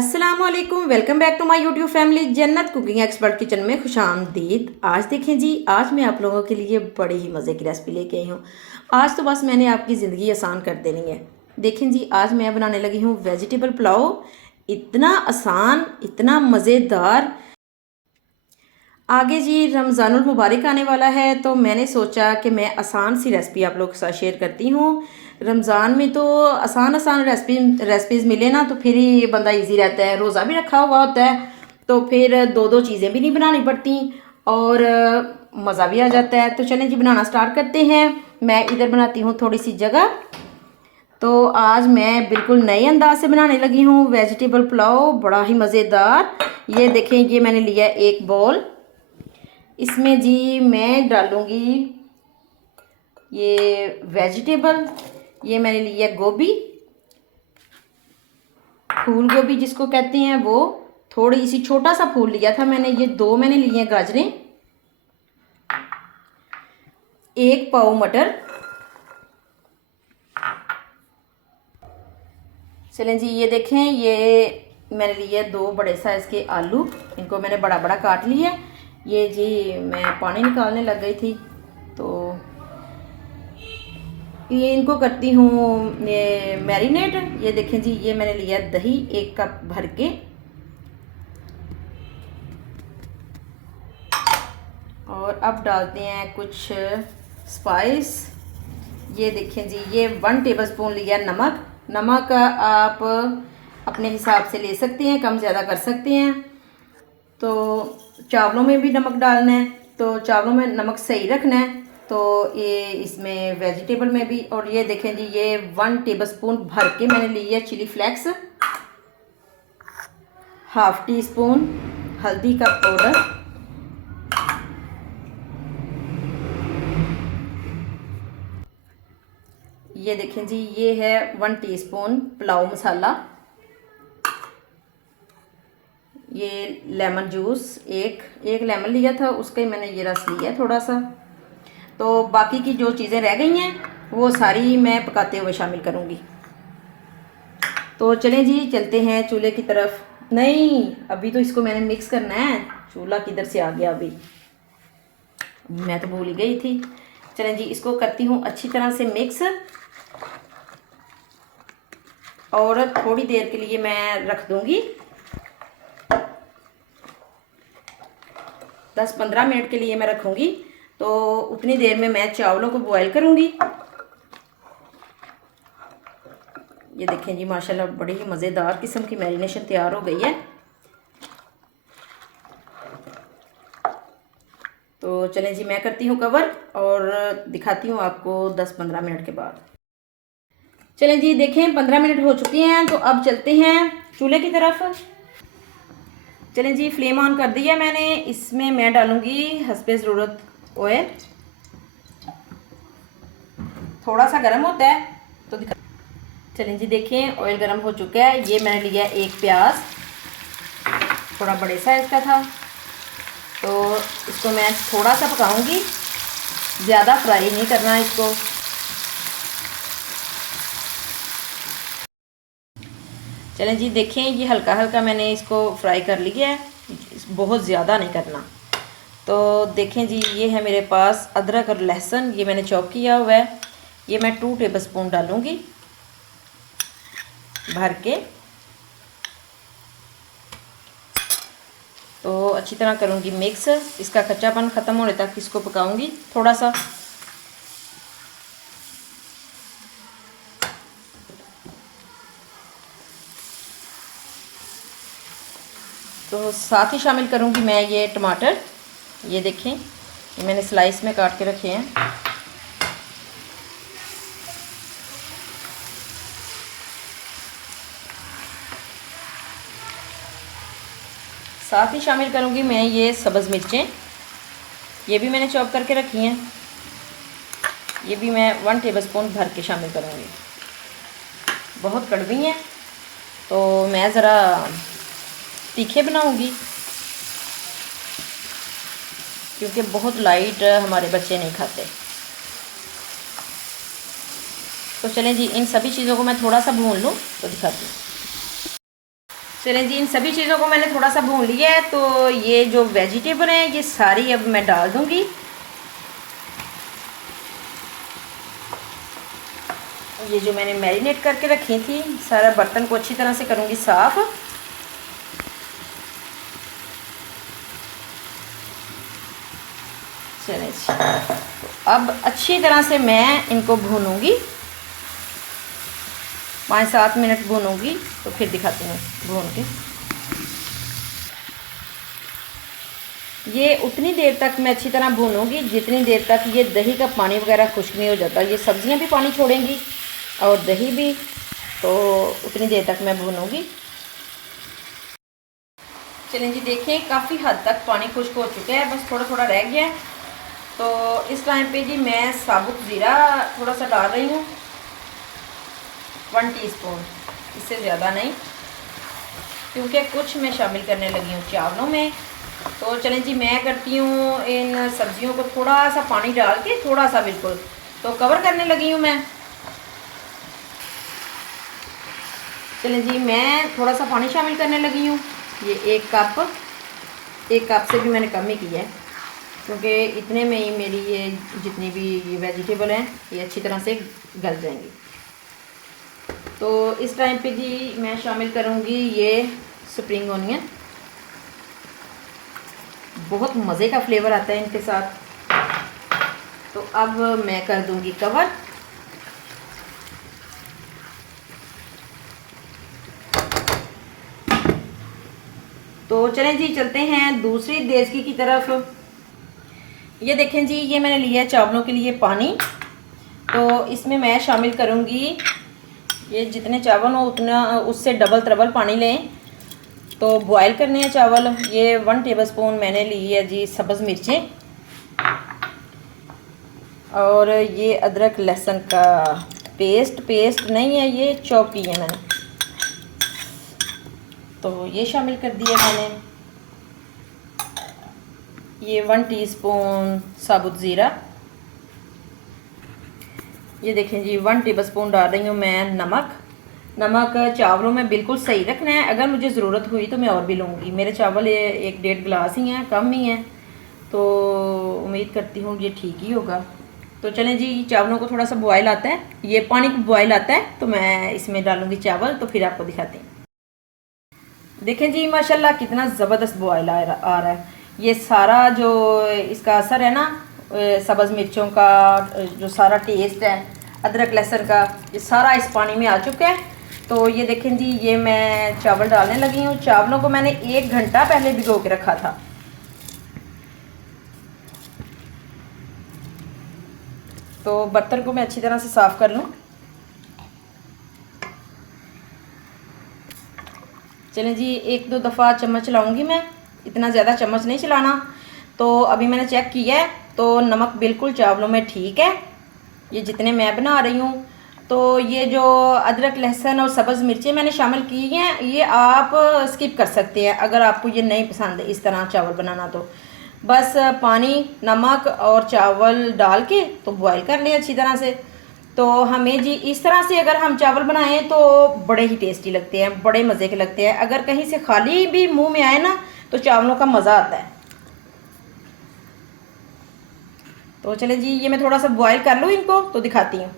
अस्सलामुअलैकुम, welcome back to my YouTube family. Jannat cooking expert kitchen में खुशामदीद। आज देखें जी, आज मैं आप लोगों के लिए बड़ी ही मज़े की रेसिपी लेके आई हूँ। आज तो बस मैंने आपकी ज़िंदगी आसान कर देनी है। देखें जी, आज मैं बनाने लगी हूँ वेजिटेबल पुलाव। इतना आसान, इतना मज़ेदार। आगे जी रमज़ानुल मुबारक आने वाला है, तो मैंने सोचा कि मैं आसान सी रेसिपी आप लोग के साथ शेयर करती हूँ। रमज़ान में तो आसान आसान रेसिपीज़ मिले ना, तो फिर ही बंदा इजी रहता है। रोज़ा भी रखा हुआ होता है, तो फिर दो दो चीज़ें भी नहीं बनानी पड़ती और मज़ा भी आ जाता है। तो चलें जी, बनाना स्टार्ट करते हैं। मैं इधर बनाती हूँ थोड़ी सी जगह। तो आज मैं बिल्कुल नए अंदाज से बनाने लगी हूँ वेजिटेबल पुलाव, बड़ा ही मज़ेदार। ये देखें, ये मैंने लिया एक बॉल। इसमें जी मैं डालूँगी ये वेजिटेबल। ये मैंने लिया गोभी, फूल गोभी जिसको कहते हैं वो। थोड़ी सी छोटा सा फूल लिया था मैंने। ये दो मैंने लिए हैं गाजरें, एक पाव मटर। चलें जी, ये देखें, ये मैंने लिए दो बड़े साइज़ के आलू। इनको मैंने बड़ा बड़ा काट लिया। ये जी मैं पानी निकालने लग गई थी, तो ये इनको करती हूँ ये मैरिनेट। ये देखें जी, ये मैंने लिया दही एक कप भर के, और अब डालते हैं कुछ स्पाइस। ये देखें जी, ये 1 टेबलस्पून लिया नमक। नमक आप अपने हिसाब से ले सकते हैं, कम ज़्यादा कर सकते हैं। तो चावलों में भी नमक डालना है, तो चावलों में नमक सही रखना है, तो ये इसमें वेजिटेबल में भी। और ये देखें जी, ये 1 टेबलस्पून भर के मैंने ली है चिली फ्लेक्स, ½ टीस्पून हल्दी का पाउडर, ये देखें जी, ये है 1 टीस्पून पुलाव मसाला। ये लेमन जूस, एक लेमन लिया था, उसका ही मैंने ये रस लिया थोड़ा सा। तो बाकी की जो चीज़ें रह गई हैं वो सारी मैं पकाते हुए शामिल करूँगी। तो चलें जी, चलते हैं चूल्हे की तरफ। नहीं, अभी तो इसको मैंने मिक्स करना है। चूल्हा किधर से आ गया अभी, मैं तो भूल गई थी। चलें जी, इसको करती हूँ अच्छी तरह से मिक्स, और थोड़ी देर के लिए मैं रख दूँगी। 10-15 मिनट के लिए मैं रखूँगी। तो उतनी देर में मैं चावलों को बॉयल करूँगी। ये देखें जी, माशाल्लाह बड़ी ही मज़ेदार किस्म की मैरिनेशन तैयार हो गई है। तो चलें जी, मैं करती हूँ कवर और दिखाती हूँ आपको 10-15 मिनट के बाद। चलें जी, देखें 15 मिनट हो चुके हैं, तो अब चलते हैं चूल्हे की तरफ। चलें जी, फ्लेम ऑन कर दिया मैंने। इसमें मैं डालूँगी हस्बे ज़रूरत ऑयल। थोड़ा सा गर्म होता है तो दिखा। चलें जी, देखें ऑयल गर्म हो चुका है। ये मैंने लिया एक प्याज, थोड़ा बड़े साइज़ का था, तो इसको मैं थोड़ा सा पकाऊंगी, ज़्यादा फ्राई नहीं करना इसको। चलें जी, देखें, ये हल्का हल्का मैंने इसको फ्राई कर लिया है, बहुत ज़्यादा नहीं करना। तो देखें जी, ये है मेरे पास अदरक और लहसुन, ये मैंने चॉप किया हुआ है। ये मैं 2 टेबलस्पून डालूँगी भर के। तो अच्छी तरह करूँगी मिक्स, इसका कच्चापन ख़त्म होने तक इसको पकाऊँगी थोड़ा सा। तो साथ ही शामिल करूँगी मैं ये टमाटर। ये देखें, ये मैंने स्लाइस में काट के रखे हैं। साथ ही शामिल करूँगी मैं ये सब्ज़ मिर्चें, ये भी मैंने चॉप करके रखी हैं। ये भी मैं 1 टेबलस्पून भर के शामिल करूँगी। बहुत कड़वी हैं, तो मैं ज़रा तीखे बनाऊँगी, क्योंकि बहुत लाइट हमारे बच्चे नहीं खाते। तो चलें जी, इन सभी चीज़ों को मैं थोड़ा सा भून लूँ तो दिखाती हूँ। चलें जी, इन सभी चीज़ों को मैंने थोड़ा सा भून लिया है। तो ये जो वेजिटेबल हैं ये सारी अब मैं डाल दूँगी। ये जो मैंने मैरिनेट करके रखी थी, सारा बर्तन को अच्छी तरह से करूँगी साफ़। चलें जी, तो अब अच्छी तरह से मैं इनको भूनूँगी, 5-7 मिनट भूनूँगी, तो फिर दिखाती हूँ भून के। ये उतनी देर तक मैं अच्छी तरह भूनूँगी जितनी देर तक ये दही का पानी वगैरह खुश्क नहीं हो जाता। ये सब्जियां भी पानी छोड़ेंगी और दही भी, तो उतनी देर तक मैं भूनूँगी। चलें जी, देखें काफ़ी हद तक पानी खुश्क हो चुका है, बस थोड़ा थोड़ा रह गया है। तो इस टाइम पे जी मैं साबुत ज़ीरा थोड़ा सा डाल रही हूँ, 1 टीस्पून, इससे ज़्यादा नहीं, क्योंकि कुछ मैं शामिल करने लगी हूँ चावलों में। तो चलें जी, मैं करती हूँ इन सब्जियों को थोड़ा सा पानी डाल के, थोड़ा सा बिल्कुल, तो कवर करने लगी हूँ मैं। चलें जी, मैं थोड़ा सा पानी शामिल करने लगी हूँ। ये 1 कप से भी मैंने कम ही किया है, क्योंकि इतने में ही मेरी ये जितनी भी ये वेजिटेबल हैं ये अच्छी तरह से गल जाएंगी। तो इस टाइम पे जी मैं शामिल करूँगी ये स्प्रिंग ऑनियन, बहुत मज़े का फ्लेवर आता है इनके साथ। तो अब मैं कर दूँगी कवर। तो चलें जी, चलते हैं दूसरी देसी की तरफ। ये देखें जी, ये मैंने लिया है चावलों के लिए पानी। तो इसमें मैं शामिल करूँगी, ये जितने चावल हो उतना उससे डबल ट्रबल पानी लें। तो बॉयल करने हैं चावल। ये 1 टेबलस्पून मैंने ली है जी सब्ज़ मिर्चें, और ये अदरक लहसुन का पेस्ट नहीं है, ये चॉप की है मैंने, तो ये शामिल कर दिया मैंने। ये 1 टीस्पून साबुत ज़ीरा। ये देखें जी, 1 टेबलस्पून डाल रही हूँ मैं नमक। नमक चावलों में बिल्कुल सही रखना है, अगर मुझे ज़रूरत हुई तो मैं और भी लूँगी। मेरे चावल ये 1-1.5 गिलास ही हैं, कम ही हैं, तो उम्मीद करती हूँ ये ठीक ही होगा। तो चलें जी, चावलों को थोड़ा सा बॉयल आता है, ये पानी को बॉयल आता है, तो मैं इसमें डालूँगी चावल, तो फिर आपको दिखाते हैं। देखें जी, माशाल्लाह कितना ज़बरदस्त बॉयल आ रहा है। ये सारा जो इसका असर है ना, सब्ज़ मिर्चों का जो सारा टेस्ट है, अदरक लहसुन का, ये सारा इस पानी में आ चुका है। तो ये देखें जी, ये मैं चावल डालने लगी हूँ। चावलों को मैंने 1 घंटा पहले भिगो के रखा था। तो बर्तन को मैं अच्छी तरह से साफ़ कर लूँ। चलें जी, 1-2 दफ़ा चम्मच चलाऊँगी मैं, इतना ज़्यादा चम्मच नहीं चलाना। तो अभी मैंने चेक किया है, तो नमक बिल्कुल चावलों में ठीक है, ये जितने मैं बना रही हूँ। तो ये जो अदरक लहसुन और सब्ज़ मिर्चें मैंने शामिल की हैं, ये आप स्किप कर सकते हैं अगर आपको ये नहीं पसंद इस तरह चावल बनाना। तो बस पानी, नमक और चावल डाल के तो बॉयल कर लें अच्छी तरह से। तो हमें जी इस तरह से अगर हम चावल बनाएं तो बड़े ही टेस्टी लगते हैं, बड़े मज़े के लगते हैं। अगर कहीं से खाली भी मुंह में आए ना, तो चावलों का मज़ा आता है। तो चले जी, ये मैं थोड़ा सा बॉयल कर लूँ इनको, तो दिखाती हूँ।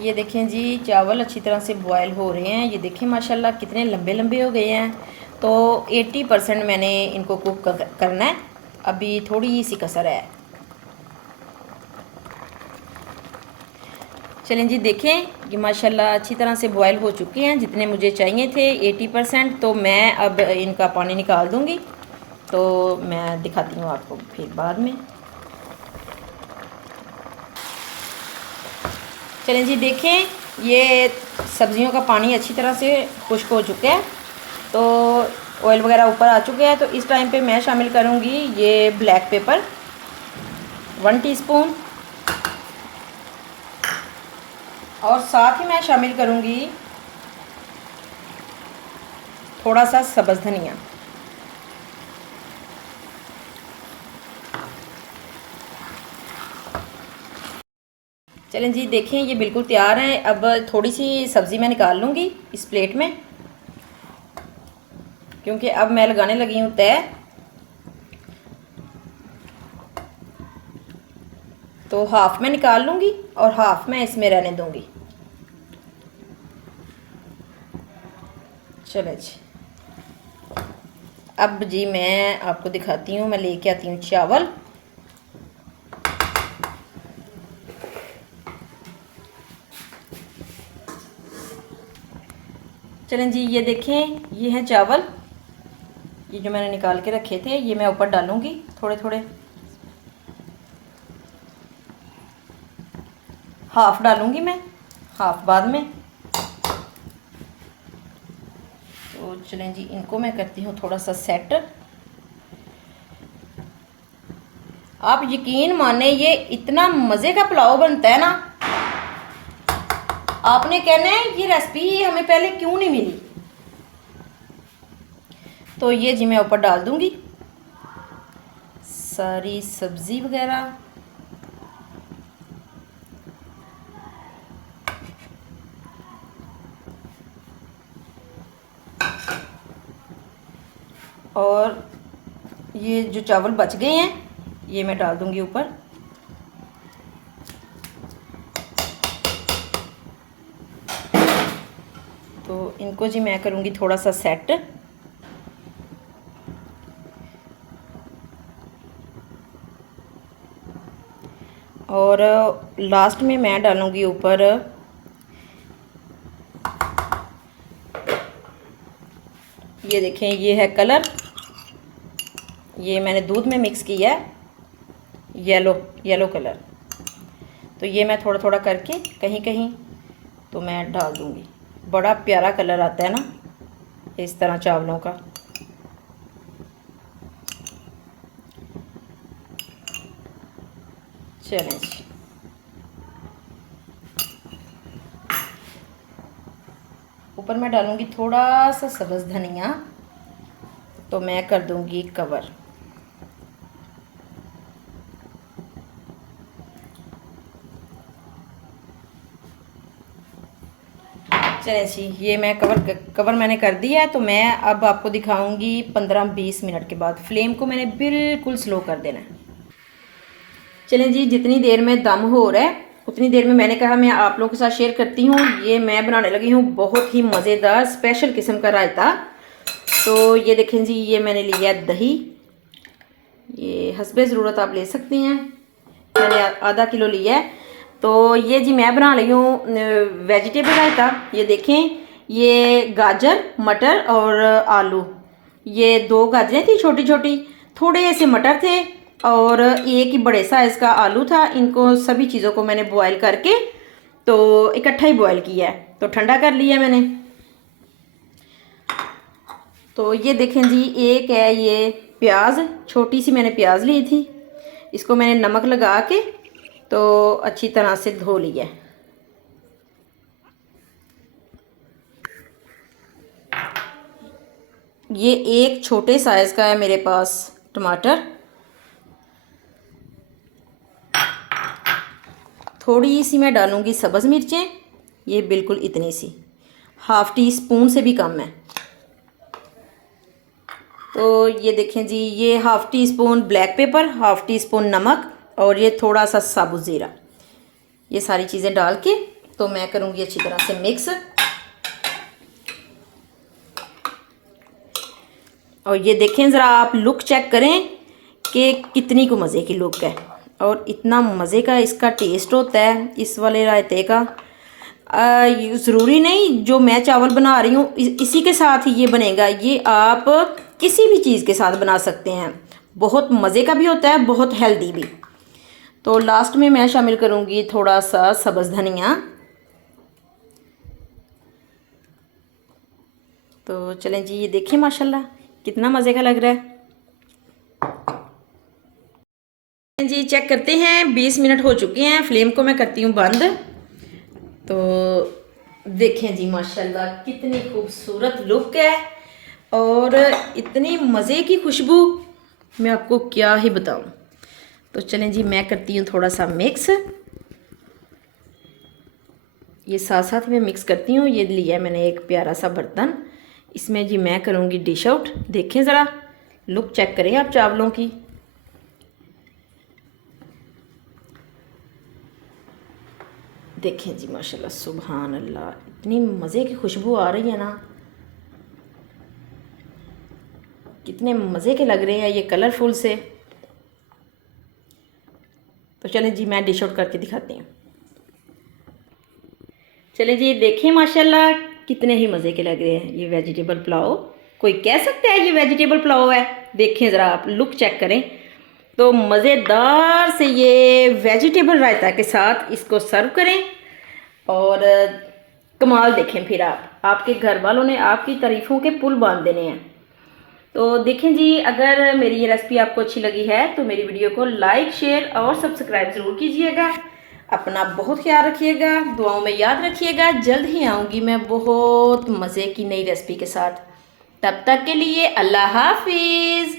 ये देखें जी, चावल अच्छी तरह से बॉयल हो रहे हैं। ये देखें माशाल्लाह कितने लंबे लंबे हो गए हैं। तो 80% मैंने इनको कुक करना है, अभी थोड़ी सी कसर है। चलें जी, देखें ये माशाल्लाह अच्छी तरह से बॉयल हो चुके हैं, जितने मुझे चाहिए थे 80%। तो मैं अब इनका पानी निकाल दूँगी, तो मैं दिखाती हूँ आपको फिर बाद में। चलें जी, देखें ये सब्ज़ियों का पानी अच्छी तरह से खुश्क हो चुका है, तो ऑयल वगैरह ऊपर आ चुके हैं। तो इस टाइम पे मैं शामिल करूँगी ये ब्लैक पेपर 1 टीस्पून, और साथ ही मैं शामिल करूँगी थोड़ा सा सब्ज़ धनिया। चलें जी, देखें ये बिल्कुल तैयार है। अब थोड़ी सी सब्ज़ी मैं निकाल लूँगी इस प्लेट में, क्योंकि अब मैं लगाने लगी हूँ तय। तो हाफ़ में निकाल लूँगी और हाफ़ में इसमें रहने दूँगी। चलो जी, अब जी मैं आपको दिखाती हूँ, मैं लेके आती हूँ चावल। चलें जी, ये देखें, ये हैं चावल, ये जो मैंने निकाल के रखे थे, ये मैं ऊपर डालूँगी थोड़े थोड़े। हाफ़ डालूँगी मैं, हाफ़ बाद में। तो चलें जी, इनको मैं करती हूँ थोड़ा सा सेट। आप यकीन माने, ये इतना मज़े का पुलाव बनता है ना, आपने कहना है ये रेसिपी हमें पहले क्यों नहीं मिली। तो ये जी मैं ऊपर डाल दूँगी सारी सब्ज़ी वगैरह। और ये जो चावल बच गए हैं, ये मैं डाल दूँगी ऊपर। तो इनको जी मैं करूँगी थोड़ा सा सेट। और लास्ट में मैं डालूँगी ऊपर ये देखें, ये है कलर, ये मैंने दूध में मिक्स किया है, येलो कलर। तो ये मैं थोड़ा थोड़ा करके कहीं कहीं तो मैं डाल दूँगी। बड़ा प्यारा कलर आता है ना इस तरह चावलों का। चलें जी, ऊपर मैं डालूँगी थोड़ा सा सब्ज़ धनिया। तो मैं कर दूँगी कवर। चलें जी, ये मैं कवर मैंने कर दिया है। तो मैं अब आपको दिखाऊंगी 15-20 मिनट के बाद। फ्लेम को मैंने बिल्कुल स्लो कर देना है। चलें जी, जितनी देर में दम हो रहा है उतनी देर में मैंने कहा मैं आप लोगों के साथ शेयर करती हूँ। ये मैं बनाने लगी हूँ बहुत ही मज़ेदार स्पेशल किस्म का रायता। तो ये देखें जी, ये मैंने लिया दही, ये हस्बे ज़रूरत आप ले सकती हैं, मैंने आधा किलो लिया है। तो ये जी मैं बना रही हूँ वेजिटेबल रायता। ये देखें, ये गाजर, मटर और आलू, ये 2 गाजरें थी छोटी छोटी, थोड़े से मटर थे और एक ही बड़े साइज़ का आलू था। इनको सभी चीज़ों को मैंने बॉयल करके तो इकट्ठा ही बॉयल किया है, तो ठंडा कर लिया मैंने। तो ये देखें जी, एक है ये प्याज, छोटी सी मैंने प्याज ली थी, इसको मैंने नमक लगा के तो अच्छी तरह से धो लिया। ये एक छोटे साइज़ का है मेरे पास टमाटर, थोड़ी सी मैं डालूँगी सब्ज़ मिर्चें, ये बिल्कुल इतनी सी, हाफ़ टी स्पून से भी कम है। तो ये देखें जी, ये half tea spoon black pepper, half tea spoon नमक और ये थोड़ा सा साबुत ज़ीरा, ये सारी चीज़ें डाल के तो मैं करूँगी अच्छी तरह से मिक्स। और ये देखें ज़रा, आप लुक चेक करें कि कितनी को मज़े की लुक है और इतना मज़े का इसका टेस्ट होता है इस वाले रायते का। ज़रूरी नहीं जो मैं चावल बना रही हूँ इसी के साथ ही ये बनेगा, ये आप किसी भी चीज़ के साथ बना सकते हैं। बहुत मज़े का भी होता है, बहुत हेल्दी भी। तो लास्ट में मैं शामिल करूँगी थोड़ा सा सब्ज़ धनिया। तो चलें जी, ये देखिए माशाल्लाह कितना मज़े का लग रहा है जी। चेक करते हैं, 20 मिनट हो चुके हैं, फ्लेम को मैं करती हूँ बंद। तो देखें जी माशाल्लाह कितनी खूबसूरत लुक है और इतनी मज़े की खुशबू, मैं आपको क्या ही बताऊँ। तो चलें जी, मैं करती हूँ थोड़ा सा मिक्स। ये साथ साथ में मिक्स करती हूँ। ये लिया है मैंने एक प्यारा सा बर्तन, इसमें जी मैं करूँगी डिश आउट। देखें ज़रा, लुक चेक करें आप चावलों की। देखें जी माशाल्लाह, सुभान अल्लाह, इतनी मज़े की खुशबू आ रही है ना, कितने मज़े के लग रहे हैं ये कलरफुल से। तो चलें जी मैं डिश आउट करके दिखाती हूँ। चलें जी, देखें माशाल्लाह कितने ही मज़े के लग रहे हैं ये वेजिटेबल पुलाव। कोई कह सकता है ये वेजिटेबल पुलाव है? देखें ज़रा आप, लुक चेक करें तो मज़ेदार से ये वेजिटेबल रायता के साथ इसको सर्व करें और कमाल देखें फिर आप, आपके घर वालों ने आपकी तारीफ़ों के पुल बांध देने हैं। तो देखें जी, अगर मेरी ये रेसिपी आपको अच्छी लगी है तो मेरी वीडियो को लाइक, शेयर और सब्सक्राइब ज़रूर कीजिएगा। अपना बहुत ख्याल रखिएगा, दुआओं में याद रखिएगा। जल्द ही आऊँगी मैं बहुत मज़े की नई रेसिपी के साथ। तब तक के लिए अल्लाह हाफिज़।